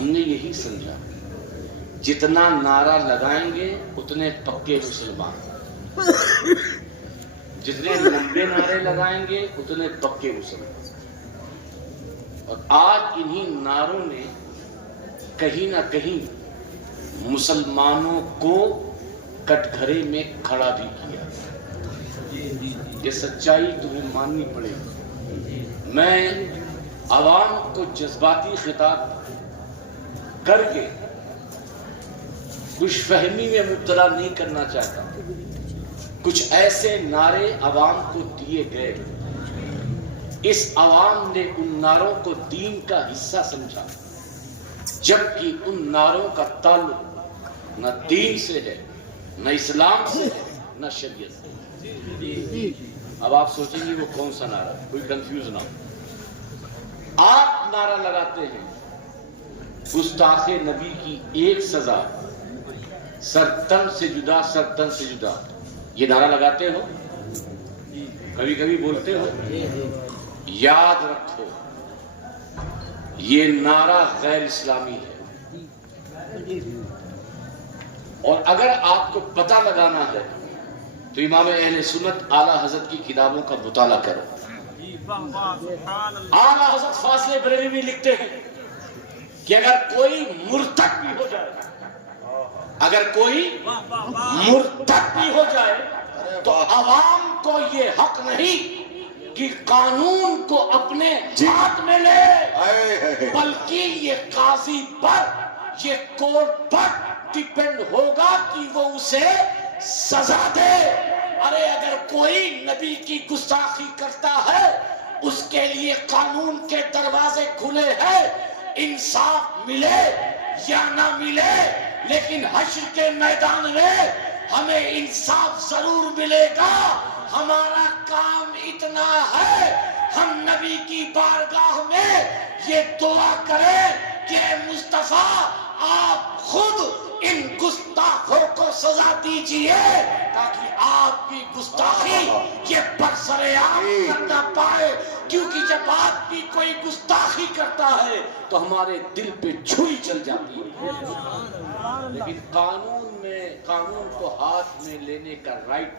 ہم نے یہی سمجھا جتنا نعرہ لگائیں گے اتنے پکے مسلمان، جتنے لمبے نعرے لگائیں گے اتنے پکے مسلمان۔ اور آج انہی نعروں نے کہیں نہ کہیں مسلمانوں کو کٹ گھرے میں کھڑا بھی کیا۔ یہ سچائی تمہیں ماننی پڑے گی۔ میں عوام کو جذباتی خطاب کر کے خوش فہمی میں مبتلا نہیں کرنا چاہتا۔ کچھ ایسے نعرے عوام کو دیے گئے، اس عوام نے ان نعروں کو دین کا حصہ سمجھا، جبکہ ان نعروں کا تعلق نہ دین سے ہے، نہ اسلام سے ہے، نہ شریعت سے۔ اب آپ سوچیں گے وہ کون سا نعرہ، کوئی کنفیوز نہ ہو۔ آپ نعرہ لگاتے ہیں گستاخ نبی کی ایک سزا، سرتن سے جدا، سرتن سے جدا۔ یہ نعرہ لگاتے ہو، کبھی کبھی بولتے ہو، یاد رکھو یہ نعرہ غیر اسلامی ہے۔ اور اگر آپ کو پتہ لگانا ہے تو امام اہل سنت اعلیٰ حضرت کی کتابوں کا مطالعہ کرو۔ اعلیٰ حضرت فاصلے بریلوی میں لکھتے ہیں کہ اگر کوئی مرتد بھی ہو جائے، اگر کوئی مرتد بھی ہو جائے تو عوام کو یہ حق نہیں کہ قانون کو اپنے ہاتھ میں لے، بلکہ یہ قاضی پر، یہ کورٹ پر ڈیپینڈ ہوگا کہ وہ اسے سزا دے۔ ارے اگر کوئی نبی کی گستاخی کرتا ہے اس کے لیے قانون کے دروازے کھلے ہیں، انصاف ملے یا نہ ملے، لیکن حشر کے میدان میں ہمیں انصاف ضرور ملے گا۔ ہمارا کام اتنا ہے، ہم نبی کی بارگاہ میں یہ دعا کریں کہ اے مصطفیٰ آپ خود ان گستاخوں کو سزا دیجئے تاکہ آپ کی گستاخی یہ برسرعام کرنا پائے، کیونکہ جب آپ کی کوئی گستاخی کرتا ہے تو ہمارے دل پہ چھری چل جاتی ہے۔ لیکن قانون کو ہاتھ میں لینے کا رائٹ،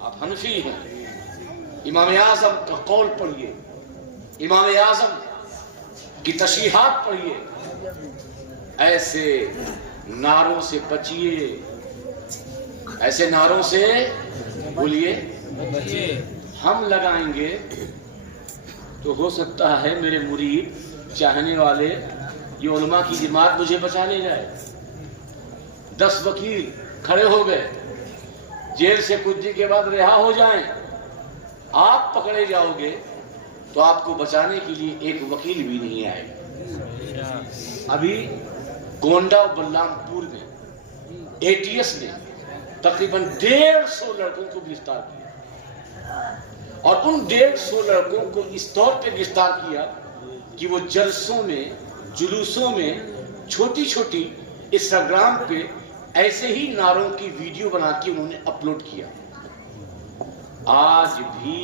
آپ حنفی ہیں، امام اعظم کا قول پڑھیے، امام اعظم کی تشریحات پڑھیے، ایسے نعروں سے بچیے، ایسے نعروں سے بولیے۔ ہم لگائیں گے تو ہو سکتا ہے میرے مرید چاہنے والے یہ علماء کی جماعت مجھے بچا لے جائے۔ 10 وکیل کھڑے ہو گئے، جیل سے کچھ دن کے بعد رہا ہو جائیں، آپ پکڑے جاؤ گے تو آپ کو بچانے کے لیے ایک وکیل بھی نہیں آئے گا۔ ابھی گونڈا و بلرام پور میں ATS نے تقریباً 150 لڑکوں کو گرفتار کیا، اور ان 150 لڑکوں کو اس طور پہ گرفتار کیا کہ وہ جلسوں میں، جلوسوں میں، چھوٹی چھوٹی انسٹاگرام پہ ایسے ہی نعروں کی ویڈیو بنا کے انہوں نے اپلوڈ کیا۔ آج بھی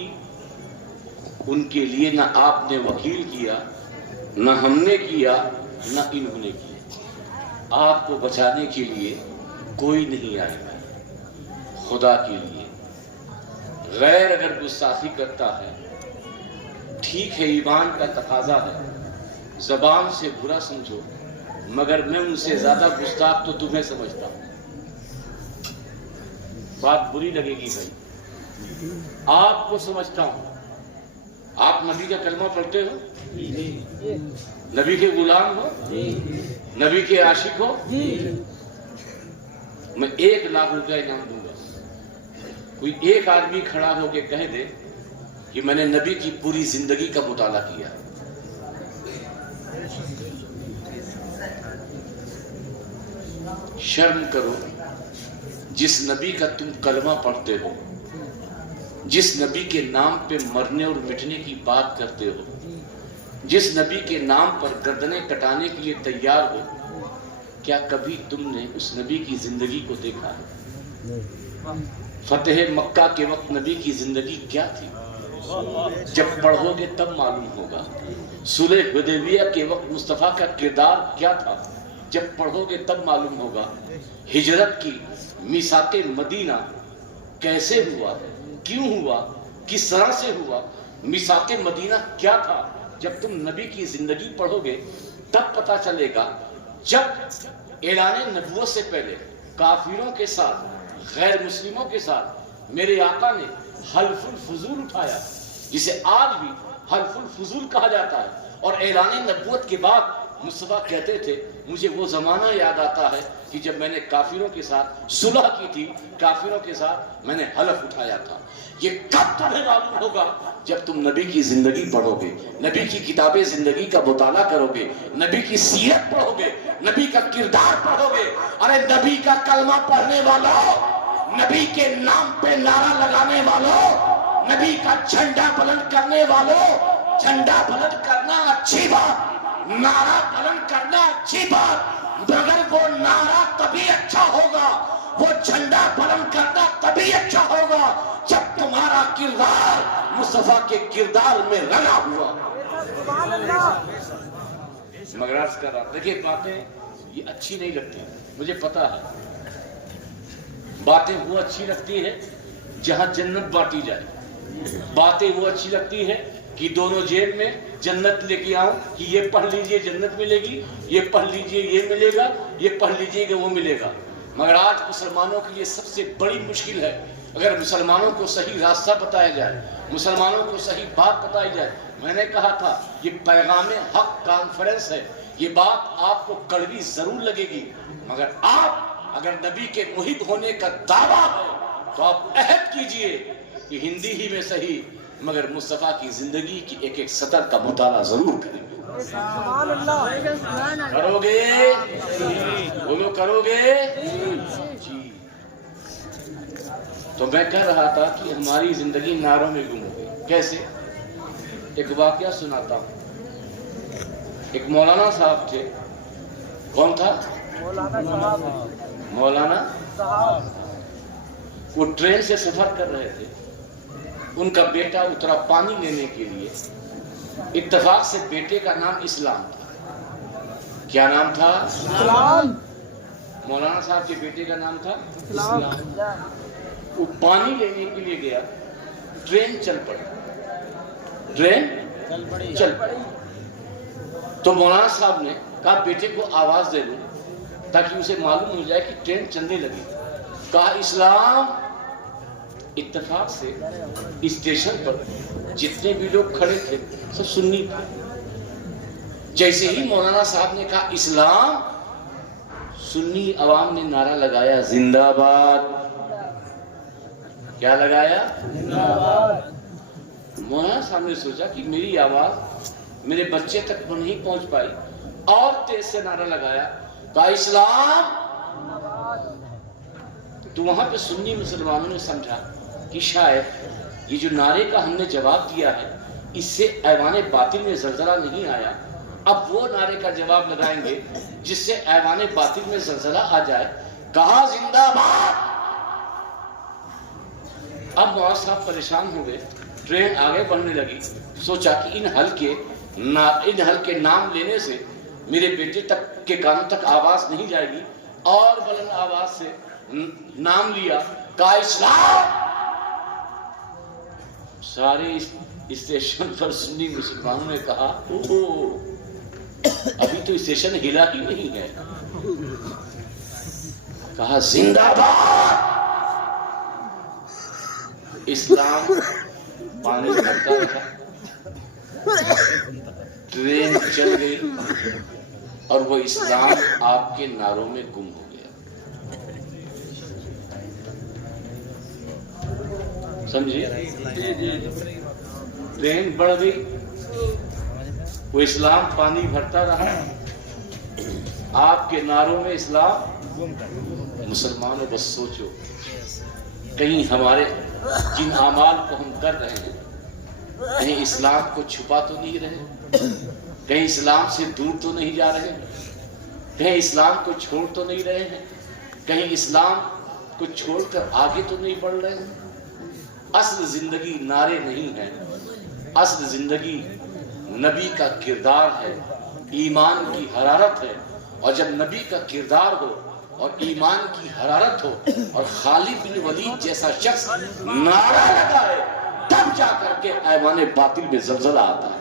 ان کے لیے نہ آپ نے وکیل کیا، نہ ہم نے کیا، نہ انہوں نے کیا۔ آپ کو بچانے کے لیے کوئی نہیں آئے گا۔ خدا کے لیے غیر اگر گستاخی کرتا ہے، ٹھیک ہے، ایمان کا تقاضا ہے، زبان سے برا سمجھو، مگر میں ان سے زیادہ گستاخ تو تمہیں سمجھتا ہوں۔ بات بری لگے گی بھائی، آپ کو سمجھتا ہوں۔ آپ نبی کا کلمہ پڑھتے ہو، نبی کے غلام ہو، نبی کے عاشق ہو، میں 1 لاکھ روپیہ انعام دوں گا۔ کوئی ایک آدمی کھڑا ہو کے کہہ دے کہ میں نے نبی کی پوری زندگی کا مطالعہ کیا۔ شرم کرو، جس نبی کا تم کلمہ پڑھتے ہو، جس نبی کے نام پہ مرنے اور مٹنے کی بات کرتے ہو، جس نبی کے نام پر گردنیں کٹانے کے لیے تیار ہو، کیا کبھی تم نے اس نبی کی زندگی کو دیکھا ہے؟ فتح مکہ کے وقت نبی کی زندگی کیا تھی؟ جب پڑھو گے تب معلوم ہوگا۔ صلح حدیبیہ کے وقت مصطفیٰ کا کردار کیا تھا؟ جب پڑھو گے تب معلوم ہوگا. ہجرت کی میثاق مدینہ کیسے ہوا، کیوں ہوا، کس طرح سے ہوا، میثاق مدینہ کیا تھا؟ جب تم نبی کی زندگی پڑھو گے تب پتہ چلے گا. جب اعلان نبوت سے پہلے کافروں کے ساتھ، غیر مسلموں کے ساتھ میرے آقا نے حلف الفضول اٹھایا، جسے آج بھی حلف الفضول کہا جاتا ہے، اور اعلان نبوت کے بعد مصطفیٰ کہتے تھے مجھے وہ زمانہ یاد آتا ہے کہ جب میں نے کافروں کے ساتھ صلح کی تھی، کافروں کے ساتھ میں نے حلف اٹھایا تھا. یہ کب تمہیں معلوم ہوگا؟ جب تم نبی کی زندگی پڑھو گے، نبی کی کتاب زندگی کا مطالعہ کرو گے، نبی کی سیرت پڑھو گے، نبی کا کردار پڑھو گے. ارے نبی کا کلمہ پڑھنے والوں، نبی کے نام پہ نعرہ لگانے والوں، نبی کا جھنڈا بلند کرنے والوں، جھنڈا بلند کرنا اچھی بات، نعرہ بلند کرنا اچھی بات، مگر وہ نعرہ تبھی اچھا ہوگا، وہ جھنڈا بلند کرنا تبھی اچھا ہوگا جب تمہارا کردار مصطفیٰ کے کردار میں رنگا ہوا. مگر عرض کر رہا، دیکھیں باتیں یہ اچھی نہیں لگتی، مجھے پتا ہے. باتیں وہ اچھی لگتی ہے جہاں جنت بانٹی جائے. باتیں وہ اچھی لگتی ہے کہ دونوں جیب میں جنت لے کے آؤں کہ یہ پڑھ لیجئے جنت ملے گی، یہ پڑھ لیجئے یہ ملے گا، یہ پڑھ لیجئے کہ وہ ملے گا. مگر آج مسلمانوں کے لیے سب سے بڑی مشکل ہے، اگر مسلمانوں کو صحیح راستہ بتایا جائے، مسلمانوں کو صحیح بات بتائی جائے. میں نے کہا تھا یہ پیغام حق کانفرنس ہے، یہ بات آپ کو کڑوی ضرور لگے گی، مگر آپ اگر نبی کے محب ہونے کا دعویٰ ہے تو آپ عہد کیجئے کہ ہندی ہی میں صحیح مگر مصطفیٰ کی زندگی کی ایک ایک سطر کا مطالعہ ضرور کریں گے. کرو گے؟ بولو کرو گے؟ جی. تو میں کہہ رہا تھا کہ ہماری زندگی نعروں میں گم ہو گئی. کیسے؟ ایک واقعہ سناتا ہوں. ایک مولانا صاحب تھے. کون تھا؟ مولانا صاحب. وہ ٹرین سے سفر کر رہے تھے. ان کا بیٹا اترا پانی لینے کے لیے. اتفاق سے بیٹے کا نام اسلام تھا. کیا نام تھا؟ اسلام. مولانا صاحب کے بیٹے کا نام تھا اسلام. وہ پانی لینے کے لیے گیا. ٹرین چل پڑی. ٹرین چل پڑی. تو مولانا صاحب نے کہا بیٹے کو آواز دے دوں تاکہ اسے معلوم ہو جائے کہ ٹرین چلنے لگی. کہا اسلام. اتفاق سے اسٹیشن پر جتنے بھی لوگ کھڑے تھے سب سنی تھے. جیسے ہی مولانا صاحب نے کہا اسلام، سنی عوام نے نعرہ لگایا زندہ باد. کیا لگایا؟ زندہ باد. مولانا صاحب نے سوچا کہ میری آواز میرے بچے تک تو نہیں پہنچ پائی، اور تیز سے نعرہ لگایا، کہا اسلام. تو وہاں پہ سنی مسلمانوں نے سمجھا کہ شاید یہ جو نعرے کا ہم نے جواب دیا ہے اس سے ایوان باطل میں زلزلہ نہیں آیا، اب وہ نعرے کا جواب لگائیں گے جس سے ایوان باطل میں زلزلہ آ جائے. کہا زندہ باد. اب مولانا صاحب پریشان ہو گئے. ٹرین آگے بڑھنے لگی. سوچا کہ ان حل کے نام لینے سے میرے بیٹے تک کے کانوں تک آواز نہیں جائے گی. اور بلند آواز سے نام لیا، کہا اسلام. سارے اسٹیشن پر سنی مسلمانوں نے کہا اوہ ابھی تو اسٹیشن ہلا ہی نہیں ہے. کہا زندہ باد. اسلام پانی بھرتا رہا. ٹرین چل گئی اور وہ اسلام آپ کے نعروں میں گم ہو گیا. سمجھیے؟ ٹرین بڑھ گئی، وہ اسلام پانی بھرتا رہا، آپ کے نعروں میں اسلام. مسلمانوں بس سوچو کہیں ہمارے جن اعمال کو ہم کر رہے ہیں کہیں اسلام کو چھپا تو نہیں رہے، کہیں اسلام سے دور تو نہیں جا رہے، کہیں اسلام کو چھوڑ تو نہیں رہے ہیں، کہیں اسلام کو چھوڑ کر آگے تو نہیں بڑھ رہے ہیں. اصل زندگی نعرے نہیں ہے، اصل زندگی نبی کا کردار ہے، ایمان کی حرارت ہے، اور جب نبی کا کردار ہو اور ایمان کی حرارت ہو اور خالد بن ولید جیسا شخص نعرہ لگائے تب جا کر کے ایوان باطل میں زلزلہ آتا ہے۔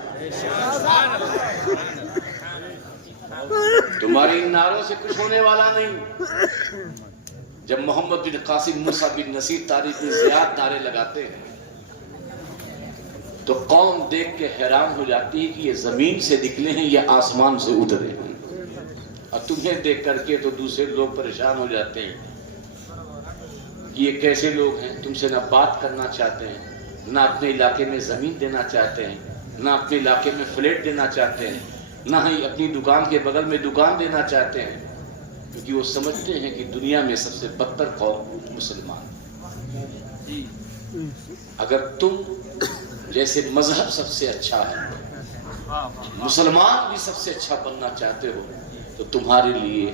تمہاری ان نعروں سے کچھ ہونے والا نہیں۔ جب محمد بن قاسم، موسیٰ بن نصیر، طارق بن زیاد نعرے لگاتے ہیں تو قوم دیکھ کے حیران ہو جاتی ہے کہ یہ زمین سے نکلے ہیں یا آسمان سے اترے ہیں، اور تمہیں دیکھ کر کے تو دوسرے لوگ پریشان ہو جاتے ہیں کہ یہ کیسے لوگ ہیں، تم سے نہ بات کرنا چاہتے ہیں، نہ اپنے علاقے میں زمین دینا چاہتے ہیں، نہ اپنے علاقے میں فلیٹ دینا چاہتے ہیں، نہ ہی اپنی دکان کے بغل میں دکان دینا چاہتے ہیں، کیونکہ وہ سمجھتے ہیں کہ دنیا میں سب سے بدتر قوم مسلمان۔ اگر تم جیسے مذہب سب سے اچھا ہے، مسلمان بھی سب سے اچھا بننا چاہتے ہو، تو تمہارے لیے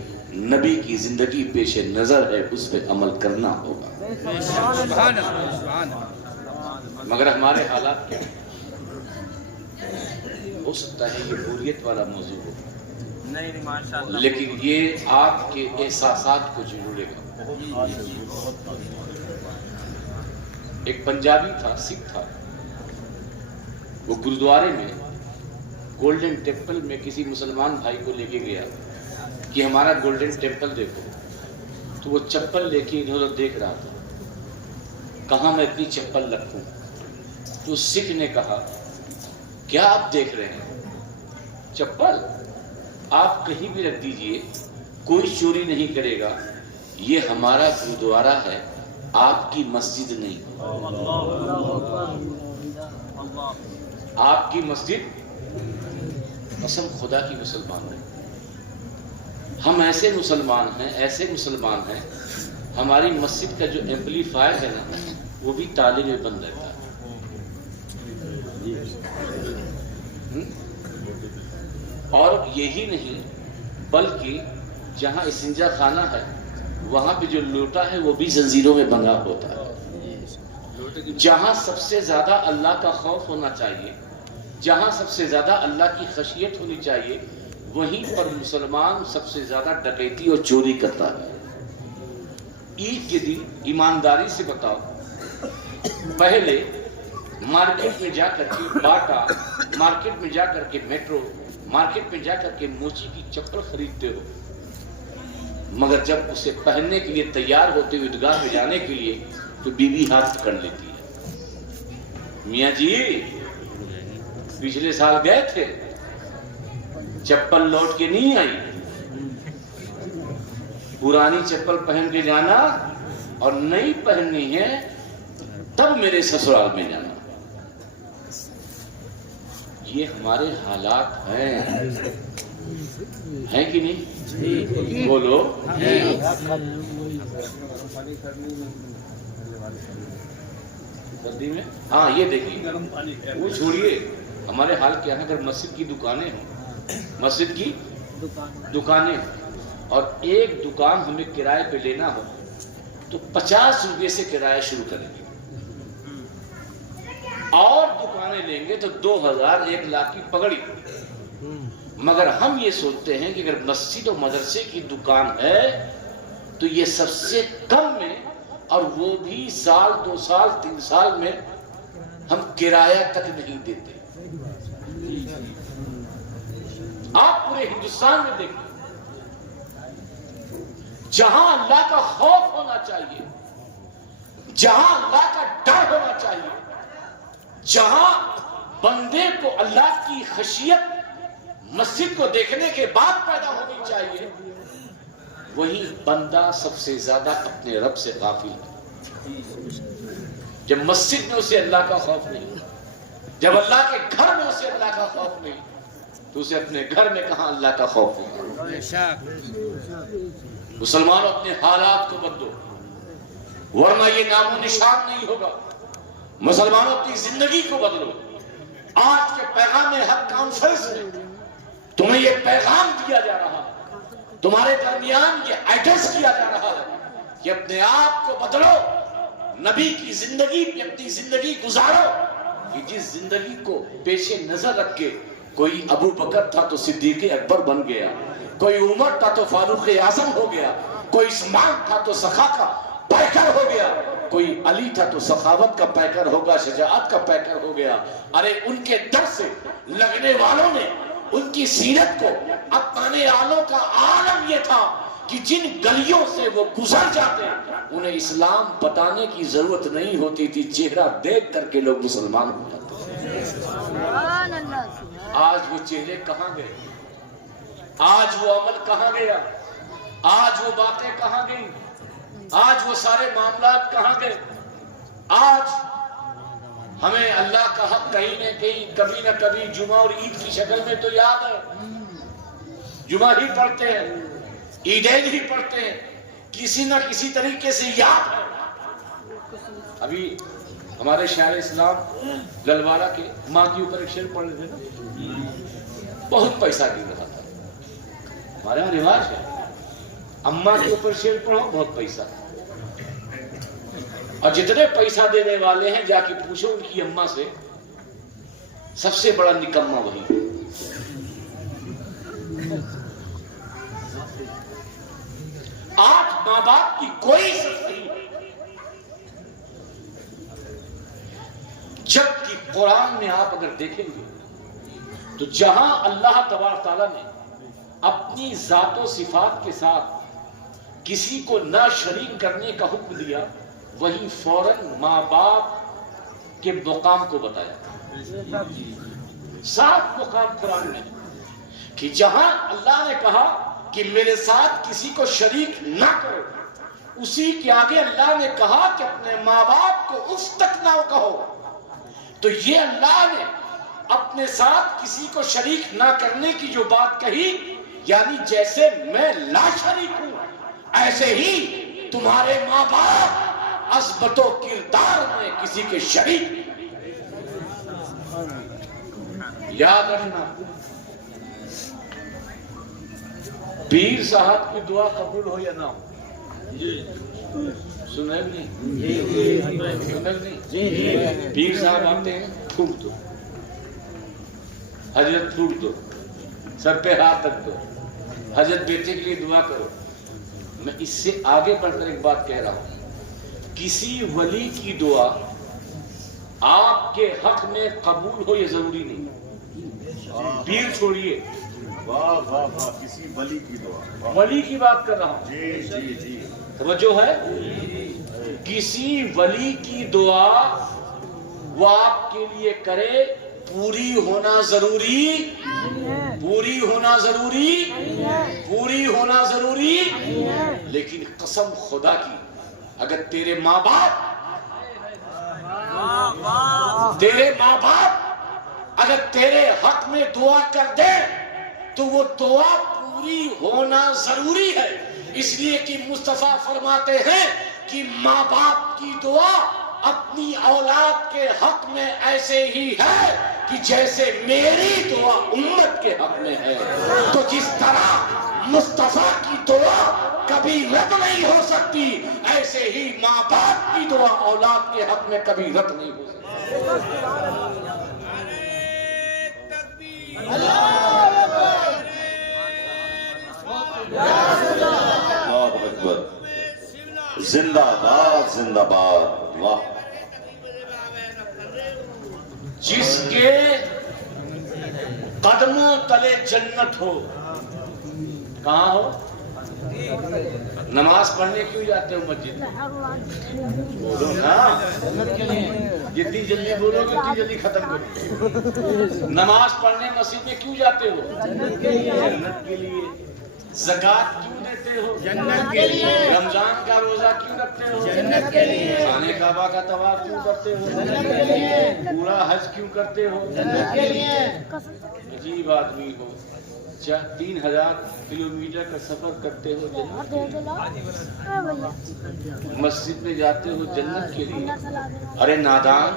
نبی کی زندگی پیش نظر ہے، اس پہ عمل کرنا ہوگا۔ مگر ہمارے حالات کیا ہو سکتا ہے یہ بوریت والا موضوع ہو، لیکن یہ آپ کے احساسات کو جھنجھوڑے گا۔ ایک پنجابی تھا، سکھ تھا، وہ گرودوارے میں گولڈن ٹیمپل میں کسی مسلمان بھائی کو لے کے گیا کہ ہمارا گولڈن ٹیمپل دیکھو، تو وہ چپل لے کے ادھر ادھر دیکھ رہا تھا، کہاں میں اتنی چپل رکھوں؟ تو سکھ نے کہا کیا آپ دیکھ رہے ہیں؟ چپل آپ کہیں بھی رکھ دیجئے، کوئی چوری نہیں کرے گا، یہ ہمارا گرودوارہ ہے، آپ کی مسجد نہیں۔ آپ کی مسجد، قسم خدا کی مسلمان ہے۔ ہم ایسے مسلمان ہیں، ایسے مسلمان ہیں، ہماری مسجد کا جو ایمپلیفائر ہے نا وہ بھی تالے میں بند رہتا ہے۔ اور یہی نہیں بلکہ جہاں استنجا خانہ ہے وہاں پہ جو لوٹا ہے وہ بھی زنجیروں میں بندھا ہوتا ہے۔ جہاں سب سے زیادہ اللہ کا خوف ہونا چاہیے، جہاں سب سے زیادہ اللہ کی خشیت ہونی چاہیے، وہیں پر مسلمان سب سے زیادہ ڈکیتی اور چوری کرتا ہے۔ عید کے دن ایمانداری سے بتاؤ، پہلے مارکیٹ میں جا کر کے باٹا، مارکیٹ میں جا کر کے میٹرو، مارکیٹ میں جا کر کے موچی کی چپل خریدتے ہو، مگر جب اسے پہننے کے لیے تیار ہوتے ہوئے عیدگاہ میں جانے کے لیے تو بیوی ہاتھ پکڑ لیتی ہے، میاں جی پچھلے سال گئے تھے، چپل لوٹ کے نہیں آئی، پرانی چپل پہن کے جانا اور نئی پہننی ہے تب میرے سسرال میں جانا۔ یہ ہمارے حالات ہیں کہ نہیں؟ بولو۔ سردی میں ہاں یہ دیکھیے، وہ چھوڑیے ہمارے حال کیا ہے، اگر مسجد کی دکانیں ہوں، مسجد کی دکانیں ہوں اور ایک دکان ہمیں کرائے پہ لینا ہو تو 50 روپے سے کرایہ شروع کریں گے، اور دکانیں لیں گے تو 2000 1 لاکھ کی پگڑی۔ مگر ہم یہ سوچتے ہیں کہ اگر مسجد و مدرسے کی دکان ہے تو یہ سب سے کم میں، اور وہ بھی سال 2 سال 3 سال میں ہم کرایہ تک نہیں دیتے۔ آپ پورے ہندوستان میں دیکھیں، جہاں اللہ کا خوف ہونا چاہیے، جہاں اللہ کا ڈر ہونا چاہیے، جہاں بندے کو اللہ کی خشیت مسجد کو دیکھنے کے بعد پیدا ہونی چاہیے، وہی بندہ سب سے زیادہ اپنے رب سے غافل ہے۔ جب مسجد میں اسے اللہ کا خوف نہیں، جب اللہ کے گھر میں اسے اللہ کا خوف نہیں، تو اسے اپنے گھر میں کہاں اللہ کا خوف ہوگا؟ مسلمانوں اپنے حالات کو بدلو، ورنہ یہ نام و نشان نہیں ہوگا۔ مسلمانوں اپنی زندگی کو بدلو۔ آج کے پیغام حق کانفرنس میں تمہیں یہ پیغام دیا جا رہا ہے، تمہارے درمیان یہ ایڈریس کیا جا رہا ہے کہ اپنے آپ کو بدلو، نبی کی زندگی پہ اپنی زندگی گزارو، کہ جس زندگی کو پیش نظر رکھ کے کوئی ابو بکر تھا تو صدیق اکبر بن گیا، کوئی عمر تھا تو فاروق اعظم ہو گیا، کوئی عثمان تھا تو سخا کا پیکر ہو گیا، کوئی علی تھا تو سخاوت کا پیکر ہوگا، شجاعت کا پیکر ہو گیا۔ ارے ان کے در سے لگنے والوں نے ان کی سیرت کو اپنے آلوں کا عالم یہ تھا کہ جن گلیوں سے وہ گزر جاتے انہیں اسلام بتانے کی ضرورت نہیں ہوتی تھی، چہرہ دیکھ کر کے لوگ مسلمان ہو جاتے۔ آج وہ چہرے کہاں گئے؟ آج وہ عمل کہاں گیا؟ آج وہ باتیں کہاں گئی؟ آج وہ سارے معاملات کہاں گئے؟ آج ہمیں اللہ کا حق کہیں نہ کہیں کبھی نہ کبھی جمعہ اور عید کی شکل میں تو یاد ہے، جمعہ ہی پڑھتے ہیں، عیدین ہی پڑھتے ہیں، کسی نہ کسی طریقے سے یاد ہے۔ ابھی ہمارے شاعر اسلام گلوارا کے ماں کے اوپر ایک شعر پڑھ رہے تھے نا، بہت پیسہ گر رہا تھا۔ ہمارے یہاں رواج ہے اماں کے اوپر شعر پڑھو بہت پیسہ، اور جتنے پیسہ دینے والے ہیں جا کے پوچھو ان کی اماں سے، سب سے بڑا نکمہ وہی ہے۔ آج ماں باپ کی کوئی عزت نہیں، جبکہ قرآن میں آپ اگر دیکھیں گے تو جہاں اللہ تبارک تعالیٰ نے اپنی ذات و صفات کے ساتھ کسی کو نہ شریک کرنے کا حکم دیا، وہیں فوراً ماں باپ کے مقام کو بتایا۔ 7 مقام قرآن میں کہ جہاں اللہ نے کہا کہ میرے ساتھ کسی کو شریک نہ کرو، اسی کے آگے اللہ نے کہا کہ اپنے ماں باپ کو اف تک نہ کہو۔ تو یہ اللہ نے اپنے ساتھ کسی کو شریک نہ کرنے کی جو بات کہی، یعنی جیسے میں لا شریک ہوں ایسے ہی تمہارے ماں باپ عظمت و کردار میں کسی کے شریک۔ یاد رکھنا پیر صاحب کی دعا قبول ہو یا نہ ہو، سنے نہیں؟ پیر صاحب آتے ہیں پھوٹ دو، حضرت پھوٹ دو، سر پہ ہاتھ رکھ دو، حضرت بیٹے کے لیے دعا کرو۔ میں اس سے آگے بڑھ کر ایک بات کہہ رہا ہوں، کسی ولی کی دعا آپ کے حق میں قبول ہو یہ ضروری نہیں، پیر چھوڑیے، واہ واہ واہ، کسی ولی کی دعا، ولی کی بات کر رہا ہوں، جی جی جی، توجہ ہے، کسی ولی کی دعا وہ آپ کے لیے کرے، پوری ہونا ضروری، پوری ہونا ضروری، پوری ہونا ضروری، لیکن قسم خدا کی اگر تیرے ماں باپ اگر تیرے حق میں دعا کر دے تو وہ دعا پوری ہونا ضروری ہے، اس لیے کہ مصطفیٰ فرماتے ہیں کہ ماں باپ کی دعا اپنی اولاد کے حق میں ایسے ہی ہے کہ جیسے میری دعا امت کے حق میں ہے۔ تو جس طرح مصطفیٰ کی دعا کبھی رد نہیں ہو سکتی، ایسے ہی ماں باپ کی دعا اولاد کے حق میں کبھی رد نہیں ہو سکتی۔ اللہ اکبر، زندہ باد زندہ باد، واہ۔ جس کے قدموں تلے جنت ہو، کہاں ہو؟ نماز پڑھنے کیوں جاتے ہو مسجد؟ بولو نا، جتنی جلدی بولو گے اتنی جلدی ختم کرو۔ نماز پڑھنے مسجد میں کیوں جاتے ہو؟ جنت کے لیے۔ زکوٰۃ کیوں دیتے ہو؟ جنت کے لیے۔ رمضان کا روزہ کیوں رکھتے ہو؟ جنت کے لیے۔ خانہ کعبہ کا طواف کیوں کرتے ہو؟ جنت کے لیے۔ پورا حج کیوں کرتے ہو؟ جنت کے لیے۔ عجیب آدمی ہو، 3000 کلومیٹر کا سفر کرتے ہو جنت کے لیے، مسجد میں جاتے ہو جنت کے لیے۔ ارے نادان،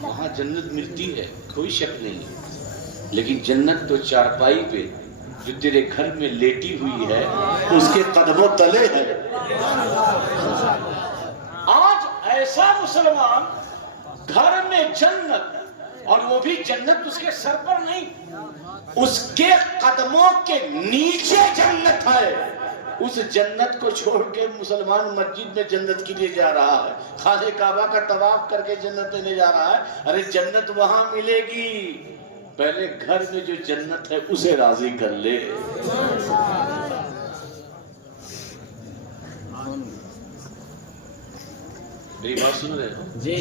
وہاں جنت ملتی ہے کوئی شک نہیں، لیکن جنت تو چارپائی پہ جو تیرے گھر میں لیٹی ہوئی ہے اس کے قدموں تلے ہے۔ آج ایسا مسلمان گھر میں جنت، اور وہ بھی جنت اس کے سر پر نہیں، اس کے قدموں کے نیچے جنت ہے. اس جنت کو چھوڑ کے مسلمان مسجد میں جنت کے لیے جا رہا ہے, خانہ کعبہ کا طواف کر کے جنت لینے جا رہا ہے. ارے جنت وہاں ملے گی, پہلے گھر میں جو جنت ہے اسے راضی کر لے. میری بات سن رہے ہو؟ جی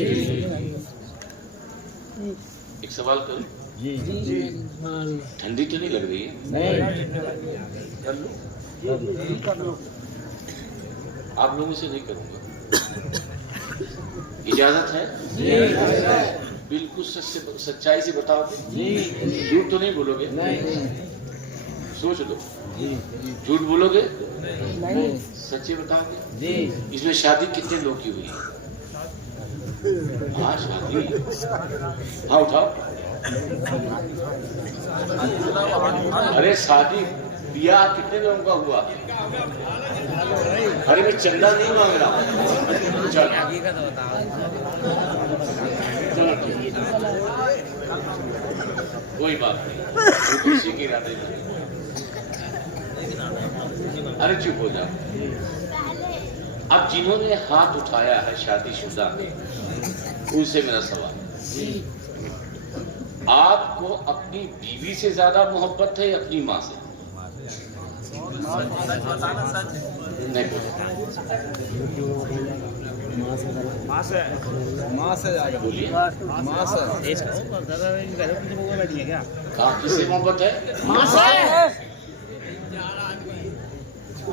ایک سوال کروں, جی ٹھنڈی تو نہیں لگ رہی ہے؟ آپ لوگوں سے نہیں کروں گا, اجازت ہے؟ بالکل سچائی سے بتاؤ گے, جھوٹ تو نہیں بولو گے؟ سوچ لو, جھوٹ بولو گے؟ سچی بتاؤ گے؟ اس میں شادی کتنے لوگ کی ہوئی ہے؟ ہاں شادی, ہاں اٹھاؤ. ارے شادی بیاہ کتنے لوگوں کا ہوا؟ ارے میں چندہ نہیں مانگ رہا. کوئی بات نہیں, خوشی کی ارادے میں. ارے چپ ہو جا. اب جنہوں نے ہاتھ اٹھایا ہے شادی شدہ میں, ان سے میرا سوال, آپ کو اپنی بیوی سے زیادہ محبت ہے یا اپنی ماں سے؟ نہیں بولیے. کہاں کس سے محبت ہے؟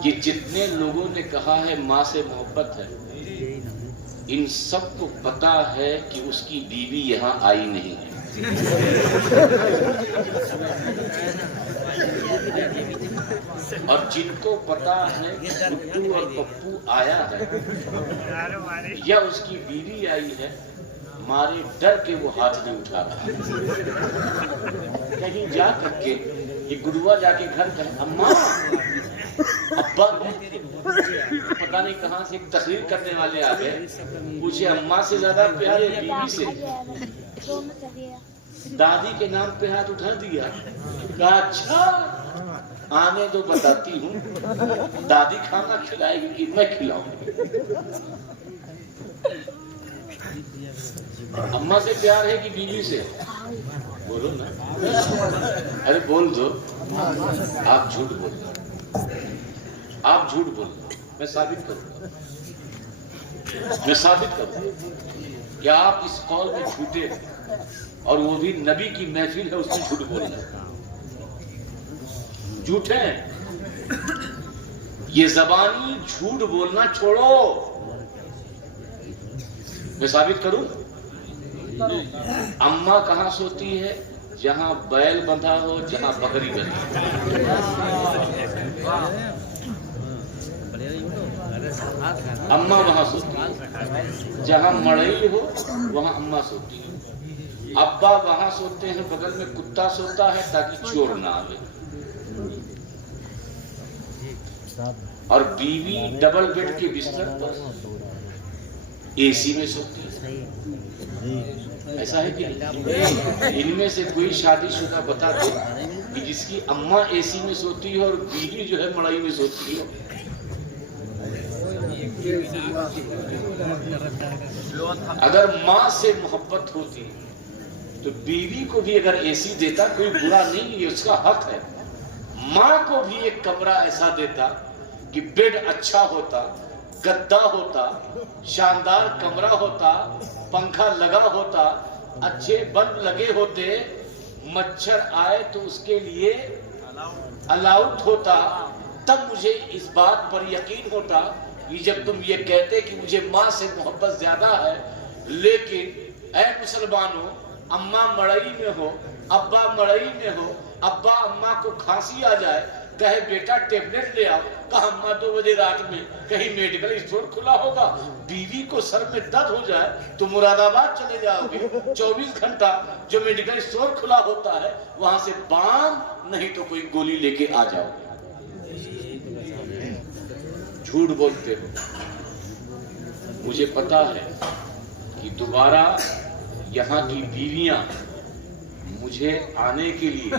یہ جتنے لوگوں نے کہا ہے ماں سے محبت ہے, ان سب کو پتا ہے کہ اس کی بیوی یہاں آئی نہیں ہے. اور جن کو پتا ہے کہ گڈو اور پپو آیا ہے یا اس کی بیوی آئی ہے, مارے ڈر کے وہ ہاتھ نہیں اٹھا رہا. کہیں جا کر کے یہ گڈوا جا کے گھر کہیں اماں ابا, پتہ نہیں کہاں سے ایک تقریر کرنے والے آ گئے, پوچھے اماں سے زیادہ پیار ہے بیوی سے؟ دادی کے نام پہ ہاتھ اٹھا دیا. کہا اچھا آنے تو بتاتی ہوں, دادی کھانا کھلائے گی کہ میں کھلاؤں؟ اماں سے پیار ہے کہ بیوی سے؟ بولو نا, ارے بول دو. آپ جھوٹ بول رہے, آپ جھوٹ بول رہے. میں ثابت کروں گا, میں ثابت کروں گا کہ آپ اس قول میں جھوٹے, اور وہ بھی نبی کی محفل ہے اس میں جھوٹ بول رہے. جھوٹے ہیں. یہ زبانی جھوٹ بولنا چھوڑو. میں ثابت کروں. اماں کہاں سوتی ہے؟ جہاں بیل بندھا ہو, جہاں بکری بندھی. اماں وہاں سوتی ہے. جہاں مڑئی ہو وہاں اماں سوتی ہے. ابا وہاں سوتے ہیں بغل میں کتا سوتا ہے تاکہ چور نہ آئے. اور بیوی ڈبل بیڈ کے بستر پر اے سی میں سوتی ہے. ایسا ہے کہ ان میں سے کوئی شادی شدہ بتا دے کہ جس کی اماں اے سی میں سوتی ہے اور بیوی جو ہے مڑائی میں سوتی ہے. اگر ماں سے محبت ہوتی تو بیوی کو بھی اگر اے سی دیتا کوئی برا نہیں, یہ اس کا حق ہے. ماں کو بھی ایک کمرہ ایسا دیتا کہ بیڈ اچھا ہوتا, گدا ہوتا, شاندار کمرہ ہوتا, پنکھا لگا ہوتا, اچھے بلب لگے ہوتے, مچھر آئے تو اس کے لیے الاؤٹ ہوتا. تب مجھے اس بات پر یقین ہوتا کہ جب تم یہ کہتے کہ مجھے ماں سے محبت زیادہ ہے, لیکن اے مسلمانوں, اماں مڑئی میں ہو, ابا مڑئی میں ہو, ابا اماں کو کھانسی آ جائے, کہے بیٹا ٹیبلٹ لے آؤ, کہا اماں 2 بجے رات میں کہیں میڈیکل اسٹور کھلا ہوگا, بیوی کو سر میں درد ہو جائے تو مراد آباد چلے جاؤ گے. 24 گھنٹہ جو میڈیکل اسٹور کھلا ہوتا ہے وہاں سے بام نہیں تو کوئی گولی لے کے آ جاؤ گے. جھوٹ بولتے ہو. مجھے پتا ہے کہ دوبارہ یہاں کی بیویاں مجھے آنے کے لیے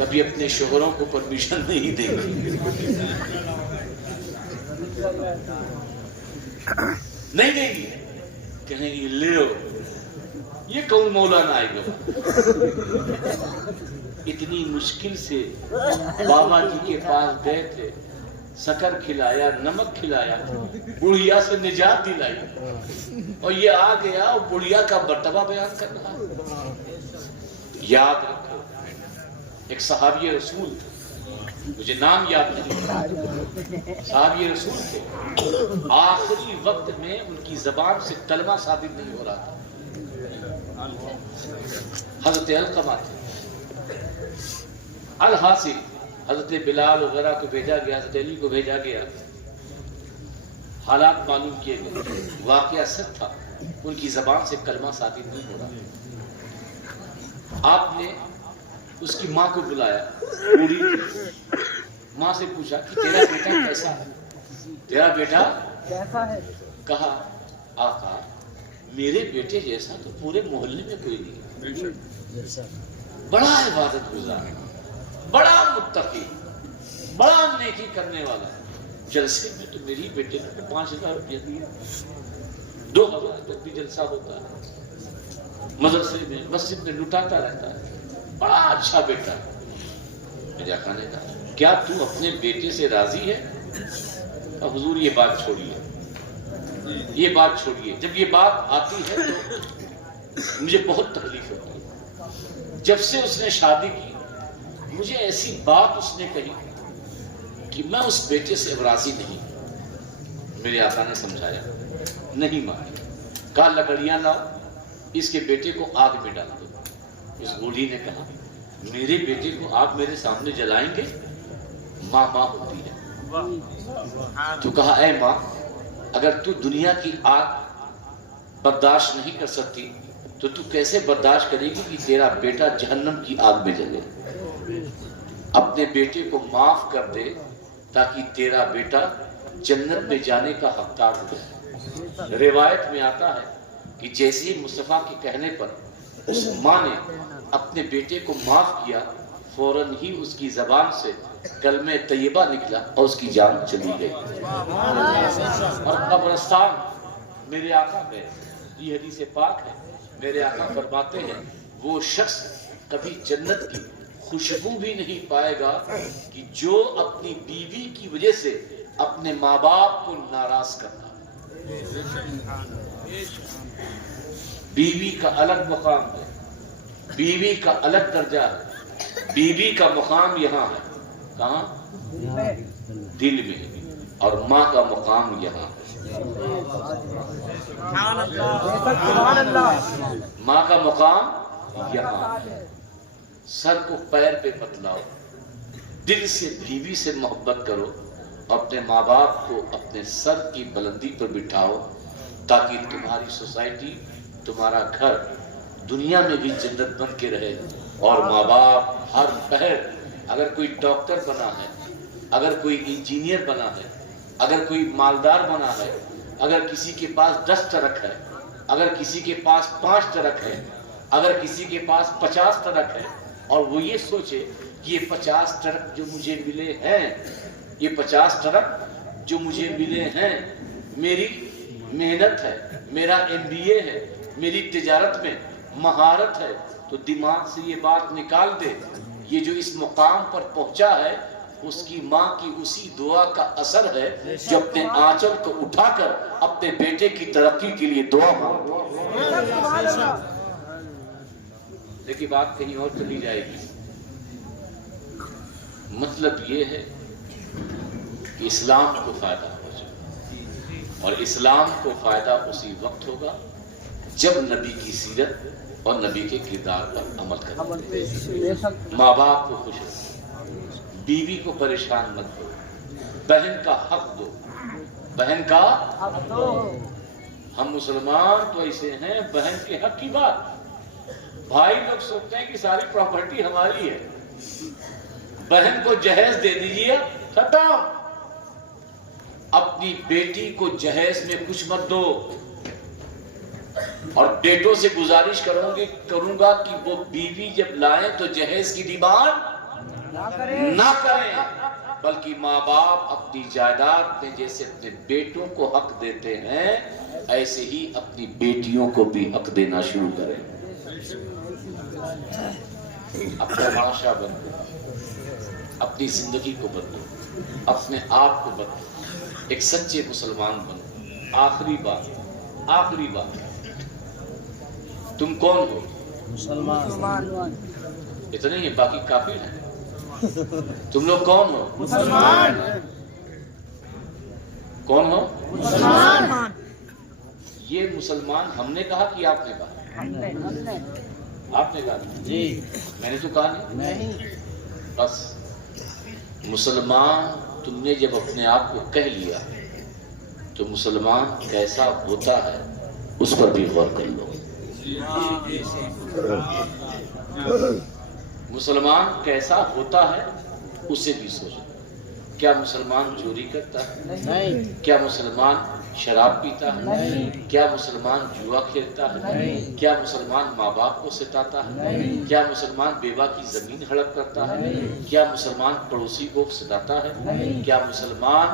کبھی اپنے شوہروں کو پرمیشن نہیں دیں گے، نہیں دیں گی، کہیں گی لے لو، یہ کون مولانا آئے گا؟ اتنی مشکل سے بابا جی کے پاس گئے تھے، شکر کھلایا، نمک کھلایا، بڑھیا سے نجات دلائی، اور یہ آ گیا اور بڑھیا کا مرتبہ بیان کر رہا ہے۔ یاد رکھو، ایک صحابی رسول تھے، مجھے نام یاد نہیں، صحابی رسول تھے، آخری وقت میں ان کی زبان سے کلمہ ثابت نہیں ہو رہا تھا، حضرت علقمہ تھے۔ الحاصل حضرت بلال وغیرہ کو بھیجا گیا، حضرت علی کو بھیجا گیا، حالات معلوم کیے گئے، واقعہ سچ تھا، ان کی زبان سے کلمہ ثابت نہیں ہو رہا۔ آپ نے اس کی ماں کو بلایا، بوڑھی تھی، ماں سے پوچھا کہ تیرا بیٹا کیسا ہے، تیرا بیٹا کیسا ہے؟ کہا آقا میرے بیٹے جیسا تو پورے محلے میں کوئی نہیں، بڑا عبادت گزار، بڑا متقی، بڑا نیکی کرنے والا، جلسے میں تو میری بیٹے نے 5,000 روپیہ دیا، 2,000 تک بھی جلسہ ہوتا ہے، مدرسے میں مسجد میں لٹاتا رہتا ہے، بڑا اچھا بیٹا ہے۔ میرے آقا نے کہا کیا تو اپنے بیٹے سے راضی ہے؟ اب حضور یہ بات چھوڑیے، یہ بات چھوڑیے، جب یہ بات آتی ہے تو مجھے بہت تکلیف ہوتی ہے۔ جب سے اس نے شادی کی مجھے ایسی بات اس نے کہی کہ میں اس بیٹے سے راضی نہیں۔ میرے آقا نے سمجھایا، نہیں مانی، کہا لکڑیاں لاؤ، اس کے بیٹے کو آگ میں ڈال دو۔ اس بوڑھی نے کہا میرے بیٹے کو آپ میرے سامنے جلائیں گے؟ ماں ماں ہوتی ہے۔ تو کہا اے ماں، اگر تو دنیا کی آگ برداشت نہیں کر سکتی تو تو کیسے برداشت کرے گی کہ تیرا بیٹا جہنم کی آگ میں جلے؟ اپنے بیٹے کو معاف کر دے تاکہ تیرا بیٹا جنت میں جانے کا حقدار ہو جائے۔ روایت میں آتا ہے کہ جیسے ہی مصطفیٰ کے کہنے پر اس ماں نے اپنے بیٹے کو معاف کیا، فوراً ہی اس کی زبان سے کلمہ طیبہ نکلا اور اس کی جان چلی گئی۔ اور قبرستان میرے آقا میں، یہ حدیث پاک ہے، میرے آقا فرماتے ہیں وہ شخص کبھی جنت کی خوشبو بھی نہیں پائے گا کہ جو اپنی بیوی کی وجہ سے اپنے ماں باپ کو ناراض کرتا۔ بیوی کا الگ مقام ہے، بیوی کا الگ درجہ ہے، بیوی کا مقام یہاں ہے، کہاں؟ دل میں، اور ماں کا مقام یہاں ہے۔ ماں کا مقام یہاں ہے۔ سر کو پیر پہ مت لاؤ، دل سے بیوی سے محبت کرو، اپنے ماں باپ کو اپنے سر کی بلندی پر بٹھاؤ تاکہ تمہاری سوسائٹی، تمہارا گھر دنیا میں بھی جنت بن کے رہے۔ اور ماں باپ ہر پہر، اگر کوئی ڈاکٹر بنا ہے، اگر کوئی انجینئر بنا ہے، اگر کوئی مالدار بنا ہے، اگر کسی کے پاس 10 ٹرک ہے، اگر کسی کے پاس 5 ٹرک ہے، اگر کسی کے پاس 50 ٹرک ہے، اور وہ یہ سوچے کہ یہ 50 ٹرک جو مجھے ملے ہیں، یہ 50 ٹرک جو مجھے ملے ہیں میری محنت ہے، میرا MBA ہے، میری تجارت میں مہارت ہے، تو دماغ سے یہ بات نکال دے، یہ جو اس مقام پر پہنچا ہے اس کی ماں کی اسی دعا کا اثر ہے جو اپنے آنچل کو اٹھا کر اپنے بیٹے کی ترقی کے لیے دعا مانگتی۔ لیکن بات کہیں اور چلی جائے گی۔ مطلب یہ ہے کہ اسلام کو فائدہ ہو جائے، اور اسلام کو فائدہ اسی وقت ہوگا جب نبی کی سیرت اور نبی کے کردار پر عمل کریں۔ ماں باپ کو خوش رکھو، بیوی کو پریشان مت کرو، بہن کا حق دو، بہن کا حق دو۔ ہم مسلمان تو ایسے ہیں، بہن کے حق کی بات، بھائی لوگ سوچتے ہیں کہ ساری پراپرٹی ہماری ہے، بہن کو جہیز دے دیجیے، ختم۔ اپنی بیٹی کو جہیز میں کچھ مت دو، اور بیٹوں سے گزارش کروں گا کہ وہ بیوی جب لائیں تو جہیز کی ڈیمانڈ نہ کریں، بلکہ ماں باپ اپنی جائیداد میں جیسے اپنے بیٹوں کو حق دیتے ہیں ایسے ہی اپنی بیٹیوں کو بھی حق دینا شروع کریں۔ اپنا معاشرہ بدلو، اپنی زندگی کو بدلو، اپنے آپ کو بدلو، ایک سچے مسلمان بنو۔ آخری بات، تم کون ہو؟ مسلمان۔ اتنے ہی، باقی کافر ہیں۔ تم لوگ کون ہو؟ مسلمان۔ کون ہو؟ مسلمان۔ یہ مسلمان ہم نے کہا کہ آپ نے کہا؟ آپ نے کہا جی، میں نے تو کہا نہیں۔ بس مسلمان تم نے جب اپنے آپ کو کہہ لیا تو مسلمان کیسا ہوتا ہے اس پر بھی غور کر لو۔ مسلمان کیسا ہوتا ہے اسے بھی سوچو۔ کیا مسلمان چوری کرتا ہے؟ نہیں۔ کیا مسلمان شراب پیتا ہے؟ نہیں۔ کیا مسلمان جوا کھیلتا ہے؟ نہیں۔ کیا مسلمان ماں باپ کو ستاتا ہے؟ نہیں۔ کیا مسلمان بیوہ کی زمین ہڑپ کرتا ہے؟ نہیں۔ کیا مسلمان پڑوسی کو ستاتا ہے؟ نہیں۔ کیا مسلمان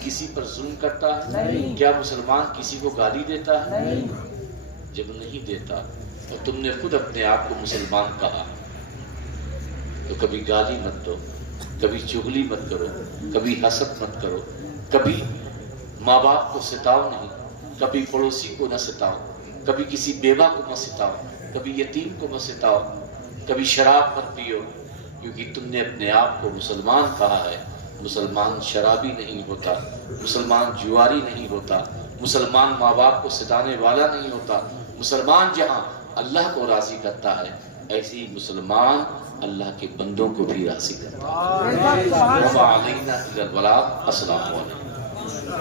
کسی پر ظلم کرتا ہے؟ نہیں۔ کیا مسلمان کسی کو گالی دیتا ہے؟ نہیں۔ جب نہیں دیتا تو تم نے خود اپنے آپ کو مسلمان کہا تو کبھی گالی مت دو، کبھی چغلی مت کرو، کبھی حسد مت کرو، کبھی ماں باپ کو ستاؤ نہیں، کبھی پڑوسی کو نہ ستاؤ، کبھی کسی بیوہ کو مت ستاؤ، کبھی یتیم کو مت ستاؤ، کبھی شراب مت پیو، کیونکہ تم نے اپنے آپ کو مسلمان کہا ہے۔ مسلمان شرابی نہیں ہوتا، مسلمان جواری نہیں ہوتا، مسلمان ماں باپ کو ستانے والا نہیں ہوتا۔ مسلمان جہاں اللہ کو راضی کرتا ہے ایسے ہی مسلمان اللہ کے بندوں کو بھی راضی کرتا ہے۔ وَمَا عَلَيْنَا إِلَّا الْبَلَاغُ۔ السلام علیکم۔